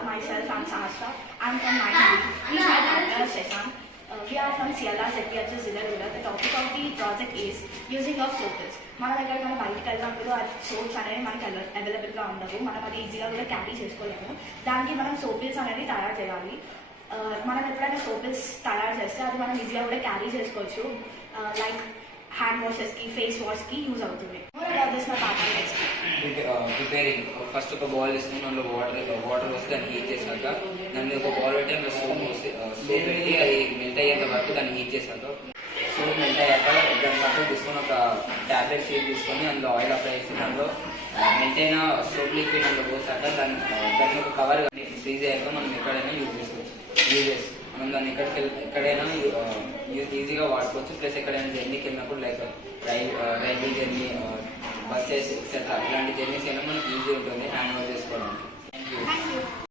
myself, I'm Sahasra. I'm from 9B. He's my partner, Shashank. We are from CLR ZPHS Zillarula. The topic of the project is using of soaps. మనం ఎక్కడికైనా బయటకు వెళ్ళినప్పుడు ఆ soaps అనేవి మనకి అవైలబుల్గా ఉండవు, మనం అది ఈజీగా కూడా క్యారీ చేసుకోలేము. దానికి మనం సోపిల్స్ అనేది తయారు చేయాలి. మనం ఎప్పుడైనా సోపిల్స్ తయారు చేస్తే అది మనం ఈజీగా కూడా క్యారీ చేసుకోవచ్చు. లైక్ హ్యాండ్ వాషెస్కి, ఫేస్ వాష్కి యూజ్ అవుతుంది. ప్రిపేరింగ్ ఫస్ట్ ఒక బౌల్ తీసుకుని అందులో వాటర్ వస్తే దాన్ని హీట్ చేశాక దాన్ని ఒక బౌల్ పెట్టి అందులో సోప్ పెట్టి అది మెల్ట్ అయ్యేంత వరకు దాన్ని హీట్ చేశాక సోప్ మెల్ట్ అయ్యాక దాని పక్కన తీసుకొని ఒక ట్యాబ్లెట్ షీట్ తీసుకొని అందులో ఆయిల్ అప్లై చేసి దాంట్లో మెల్ట్ అయిన సోప్ లిక్విడ్ అందులో పోసాక దాన్ని ఒక కవర్ కానీ ఫ్రీజ్ అయ్యాక మనం ఎక్కడైనా యూజ్ చేసుకోవచ్చు. మనం దాన్ని ఎక్కడైనా ఈజీగా వాడుకోవచ్చు. ప్లస్ ఎక్కడైనా జర్నీకి వెళ్ళినప్పుడు like railway journey, buses etcetera ఇలాంటి జర్నీస్ అయినా మనకి ఈజీ ఉంటుంది హ్యాండ్ ఓవర్ చేసుకోవడానికి.